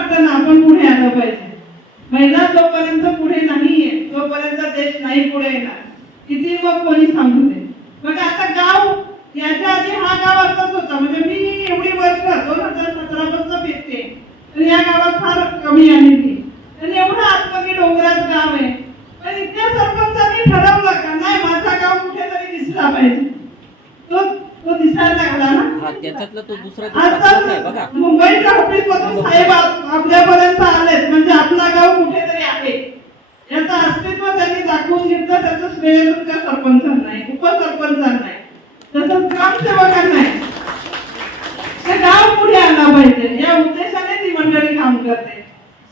वाटतं ना आपण पुढे आलं पाहिजे. महिला जोपर्यंत पुढे नाहीये तोपर्यंत देश नाही पुढे येणार. किती मग कोणी सांगू दे. मग आता गाव याच्या आधी हा गाव असंच होता. म्हणजे मी एवढी वर्ष दोन हजार सतरा पासून फिरते. तर या गावात फार कमी आली ती आणि एवढं आतमध्ये डोंगरात गाव आहे. पण इथल्या सरपंचांनी ठरवलं का नाही माझा गाव कुठेतरी दिसला पाहिजे. तो तो दिसायला लागला ना. त्याच्यातला तो दुसरा मुंबईच्या ऑफिस मधून साहेब आप- आपल्यापर्यंत आलेत म्हणजे आपला गाव कुठेतरी आहे याचं अस्तित्व त्यांनी दाखवून घेतलं त्याचं श्रेय तुमच्या सरपंचांना आहे उपसरपंचांना आहे तसंच ग्रामसेवकांना आहे हे गाव पुढे आला पाहिजे या उद्देशाने ती मंडळी काम करते.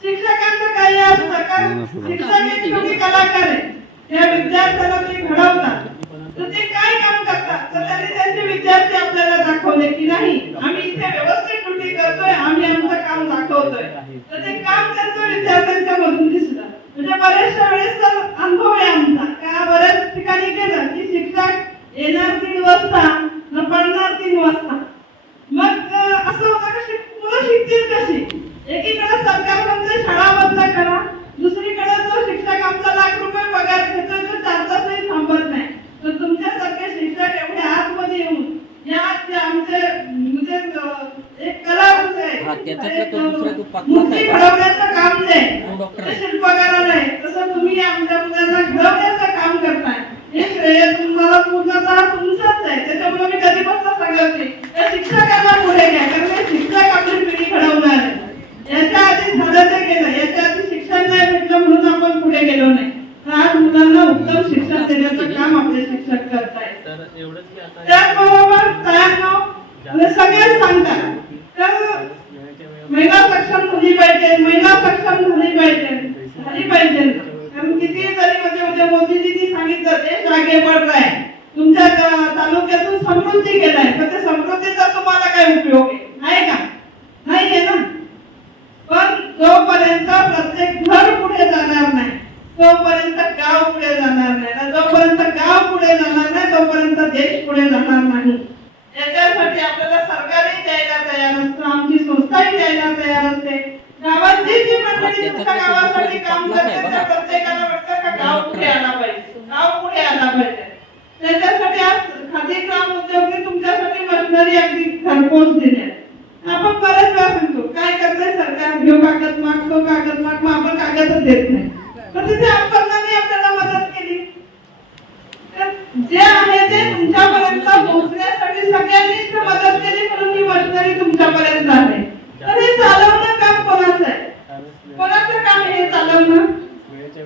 शिक्षकांचं काही असतं कारण शिक्षक हे शेवटी कलाकार आहे. या विद्यार्थ्यांना ते घडवतात. तर ते काय काम करतात? तर त्यांनी त्यांचे विद्यार्थी आपल्याला दाखवले की नाही आम्ही इथे व्यवस्थित ड्युटी करतोय आम्ही आमचं काम दाखवतोय. तर ते काम त्यांचं विद्यार्थ्यांच्या मधून दिसलं. म्हणजे बऱ्याचशा वेळेस तर अनुभव आहे का बऱ्याच ठिकाणी गेलं की शिक्षक येणार तीन वाजता न पडणार तीन वाजता मग असं होतं का शिक- मुलं शिकतील कशी? एकीकडे सरकार म्हणते शाळा बंद करा दुसरीकडे जो शिक्षक आमचा लाख रुपये पगार घेतोय तो चार तासही थांबत नाही. तर तुमच्यासारखे शिक्षक एवढे आतमध्ये येऊन या आमचे म्हणजे एक पतलाच मूर्ती आहे. घडवण्याचं काम आहे. शिल्पकाराला आहे. तसं तुम्ही आमच्या मुलांना घडवण्याचं काम करताय हे श्रेय तुम्हाला पूर्णतः तुमचंच आहे. त्याच्यामुळे मी कधीपासून सांगत होते त्या शिक्षकांना पुढे घ्या कारण हे शिक्षक आपली पिढी घडवणार आहे. याच्या आधी झालं ते गेलं याच्या आधी शिक्षण नाही भेटलं म्हणून आपण पुढे गेलो नाही. तर आज मुलांना उत्तम शिक्षण देण्याचं काम आपले शिक्षक करतायत. त्याचबरोबर तयार सगळेच सांगतात. तर महिला सक्षम झाली पाहिजे महिला सक्षम झाली पाहिजे झाली पाहिजे कारण किती जरी म्हणजे म्हणजे मोदीजींनी सांगितलं देश आगे बढ़ रहा है तुमच्या तालुक्यातून समृद्धी केलाय. पण त्या समृद्धीचा तुम्हाला काय उपयोग आहे? आहे का? नाही आहे ना? पण जोपर्यंत प्रत्येक घर पुढे जाणार नाही तोपर्यंत गाव पुढे जाणार नाही. आणि जोपर्यंत गाव पुढे जाणार नाही तोपर्यंत देश पुढे जाणार नाही. याच्यासाठी आपल्याला सरकारही द्यायला तयार असतं आमची संस्थाही द्यायला तयार असते. गावात जी जी मंडळी तुमच्या गावासाठी काम करते त्या प्रत्येकाला वाटतं का गाव पुढे आला पाहिजे गाव पुढे आला पाहिजे त्याच्यासाठी आज खादी ग्राम उद्योगने तुमच्यासाठी मशिनरी अगदी घरपोच दिल्या आपण बरेच वेळा सांगतो काय करतंय सरकार घेऊ कागद माग तो कागद माग मदत देत नाही. पण आपल्याला मदत केली. जे आहे ते तुमच्यापर्यंत पोहोचण्यासाठी मदत केली म्हणून ही मशिनरी तुमच्यापर्यंत आहे. तर हे चालवणं काम कोणाचं आहे? कोणाचं काम हे चालवणं?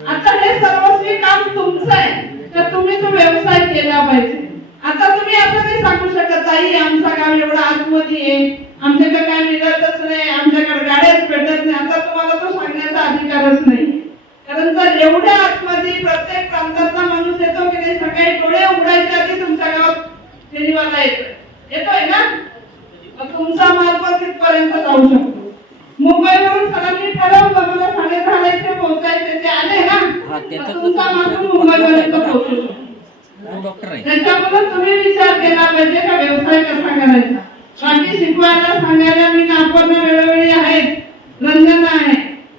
आता हे सर्वस्वी काम तुमचं आहे. तर तुम्ही तो व्यवसाय केला पाहिजे. आता तुम्ही असं नाही सांगू शकत आई आमचा गाव एवढा आतमध्ये आहे. आमच्याकडे काय मिळतच नाही आमच्याकडे गाड्याच भेटत नाही आता तुम्हाला तो सांगण्याचा अधिकारच नाही कारण जर एवढ्या आतमध्ये प्रत्येक प्रांतातला माणूस नाही सकाळी डोळे उघडायच्या आधी तुमच्या गावात? फेरीवाला येतोय येतोय ना? तुमचा पण तिथपर्यंत जाऊ शकतो. मुंबईवरून सरांनी ठरवलं मला साडेदहाला इथे पोहोचायचे ते आले ना? तुमचा तो मुंबईपर्यंत पोहोचू. शकतो. तो डॉक्टर आहे. त्याच्यामुळे तुम्ही विचार केला पाहिजे का व्यवसाय कसा करायचा? बाकी शिकवायला सांगायला मी नागपूरला वेळोवेळी आहेत रंजना आहे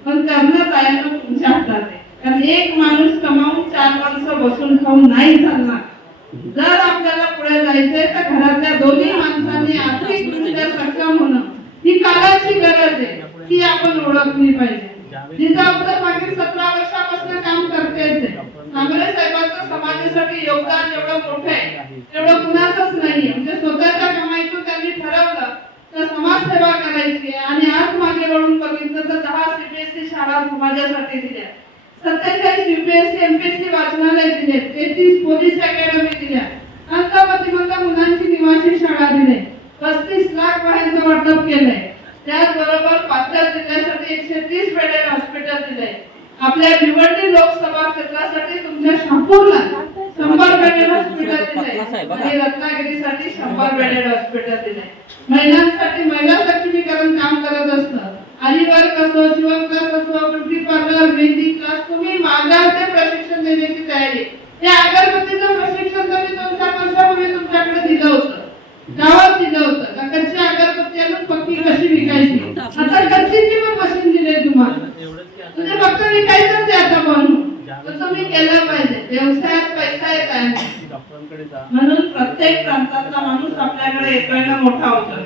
पण करणं तयार तुमच्या हातात आहे कारण एक माणूस कमावून चार माणसं बसून खाऊन नाही चालणार जर आपल्याला पुढे जायचंय तर घरातल्या दोन्ही माणसांनी आर्थिकदृष्ट्या सक्षम होणं ही काळाची गरज आहे ती ओळखली पाहिजे. जिथं आपलं मागील सतरा वर्षापासून काम करतेच आहे काँग्रेस साहेबांचं समाजासाठी योगदान एवढं मोठं आहे. तेवढं कुणाचंच नाहीये. म्हणजे स्वतःच्या कमाईतून त्यांनी ठरवलं तर समाजसेवा करायची. आणि आज मागे वळून बघितलं तर दहा सीबीएसई शाळा समाजासाठी दिल्या. सत्तेचाळीस युपीएससी एमपीएससी वाचनालय दिले. तेहतीस पोलीस अकॅडमी दिल्या. अंकपतिमंत मुलांची निवासी शाळा दिले. पस्तीस लाख बाहेरचं वाटप केलंय. त्याचबरोबर एकशे तीस बेडेड हॉस्पिटल दिले. आपल्या भिवंडी लोकसभा क्षेत्रासाठी तुमच्या शहापूरला शंभर बेडेड हॉस्पिटल दिले. आणि रत्नागिरीसाठी शंभर बेडेड हॉस्पिटल दिले. महिलांसाठी महिला सक्षमीकरण काम करत असतं आरी वर्क असो शिवणक्लास असो ब्युटी पार्लर मेहंदी क्लास तुम्ही मागाल ते प्रशिक्षण देण्याची तयारी. हे अगरबत्तीचं प्रशिक्षण तर मी दोन चार वर्षापूर्वी तुमच्याकडे दिलं होतं गावात दिलं होतं का कच्ची अगरबत्ती आणून पक्की कशी विकायची आता कच्चीची पण मशीन दिली एवढंच की म्हणजे आता फक्त विकायचंच आहे आता म्हणून तर तुम्ही केलं पाहिजे. व्यवसायात पैसा येत आहे. डॉक्टरांकडे जा. म्हणून प्रत्येक प्रांतातला माणूस आपल्याकडे येतोय मोठा होतोय.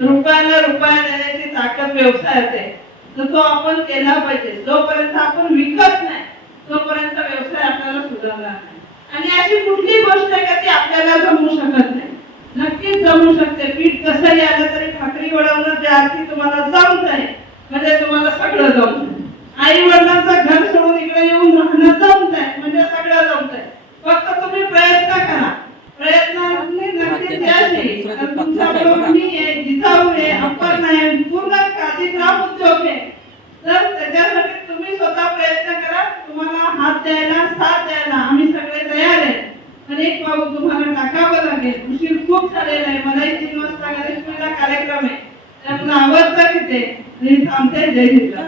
रुपयाला रुपया देण्याची ताकद व्यवसायात आहे. तर तो आपण केला पाहिजे. जोपर्यंत आपण विकत नाही तोपर्यंत व्यवसाय आपल्याला सुधारणार नाही. आणि अशी कुठली गोष्ट आहे का ती आपल्याला जमू शकत नाही? नक्कीच जमू शकते. पीठ कसंही आलं तरी भाकरी वळवणं त्या अर्थी तुम्हाला जमत आहे म्हणजे तुम्हाला सगळं जमत आई वडिलांचं घर सोडून इकडे येऊन राहणं जमत आहे म्हणजे सगळं जमत आहे फक्त तुम्ही प्रयत्न करा प्रयत्नांनी नक्कीच यश येईल कारण तुमच्याबरोबर मी आहे जिजाऊ आहे अप्पर आहे पूर्ण काळजीराम उद्योग आहे तर त्याच्यासाठी तुम्ही स्वतः प्रयत्न करा तुम्हाला हात द्यायला साथ द्यायला. आम्ही सगळे तयार आहे. अनेक पाऊल तुम्हाला टाकावं लागेल. उशीर खूप झालेला आहे. मलाही तीन वाजता गणेश पूजा कार्यक्रम आहे. त्यामुळे आवडतं तिथे आणि थांबते. जय हिंद.